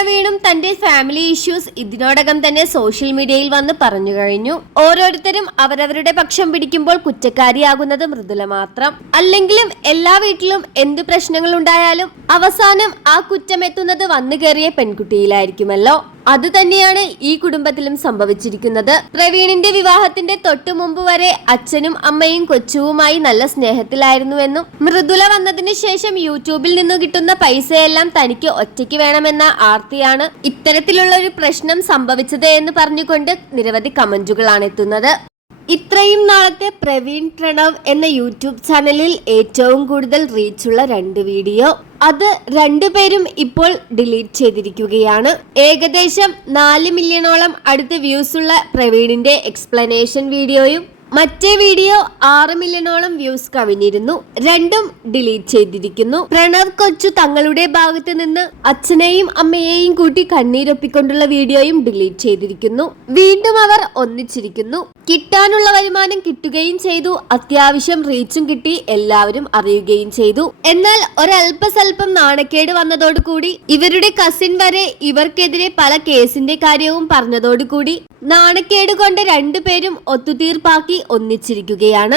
പ്രവീണും തന്റെ family issues ഇതിനോടകം തന്നെ സോഷ്യൽ മീഡിയയിൽ വന്ന് പറഞ്ഞു കഴിഞ്ഞു. ഓരോരുത്തരും അവരവരുടെ പക്ഷം പിടിക്കുമ്പോൾ കുറ്റക്കാരിയാകുന്നത് മൃദുല മാത്രം. അല്ലെങ്കിലും എല്ലാ വീട്ടിലും എന്ത് പ്രശ്നങ്ങൾ ഉണ്ടായാലും അവസാനം ആ കുറ്റം എത്തുന്നത് വന്നു കയറിയ പെൺകുട്ടിയിലായിരിക്കുമല്ലോ. അത് തന്നെയാണ് ഈ കുടുംബത്തിലും സംഭവിച്ചിരിക്കുന്നത്. പ്രവീണിന്റെ വിവാഹത്തിന്റെ തൊട്ടു മുമ്പ് വരെ അച്ഛനും അമ്മയും കൊച്ചുവുമായി നല്ല സ്നേഹത്തിലായിരുന്നുവെന്നും മൃദുല വന്നതിന് ശേഷം യൂട്യൂബിൽ നിന്ന് കിട്ടുന്ന പൈസയെല്ലാം തനിക്ക് ഒറ്റയ്ക്ക് വേണമെന്ന ആർത്തിയാണ് ഇത്തരത്തിലുള്ള ഒരു പ്രശ്നം സംഭവിച്ചത് എന്ന് പറഞ്ഞുകൊണ്ട് നിരവധി കമന്റുകളാണ് എത്തുന്നത്. ഇത്രയും നാളത്തെ പ്രവീൺ പ്രണവ് എന്ന യൂട്യൂബ് ചാനലിൽ ഏറ്റവും കൂടുതൽ റീച്ചുള്ള 2 വീഡിയോ, അത് 2 പേരും ഇപ്പോൾ ഡിലീറ്റ് ചെയ്തിരിക്കുകയാണ്. ഏകദേശം 4 മില്യണോളം അടുത്ത് വ്യൂസ് ഉള്ള പ്രവീണിന്റെ എക്സ്പ്ലനേഷൻ വീഡിയോയും മറ്റേ വീഡിയോ 6 മില്യണോളം വ്യൂസ് കവിഞ്ഞിരുന്നു. 2ഉം ഡിലീറ്റ് ചെയ്തിരിക്കുന്നു. പ്രണവ് കൊച്ചു തങ്ങളുടെ ഭാഗത്ത് നിന്ന് അച്ഛനെയും അമ്മയെയും കൂട്ടി കണ്ണീരൊപ്പിക്കൊണ്ടുള്ള വീഡിയോയും ഡിലീറ്റ് ചെയ്തിരിക്കുന്നു. വീണ്ടും അവർ ഒന്നിച്ചിരിക്കുന്നു. കിട്ടാനുള്ള വരുമാനം കിട്ടുകയും ചെയ്തു, അത്യാവശ്യം റീച്ചും കിട്ടി, എല്ലാവരും അറിയുകയും ചെയ്തു. എന്നാൽ ഒരല്പസ്വല്പം നാണക്കേട് വന്നതോടുകൂടി ഇവരുടെ കസിൻ വരെ ഇവർക്കെതിരെ പല കേസിന്റെ കാര്യവും പറഞ്ഞതോടുകൂടി നാണക്കേട് കൊണ്ട് 2 പേരും ഒത്തുതീർപ്പാക്കി ഒന്നിച്ചിരിക്കുകയാണ്.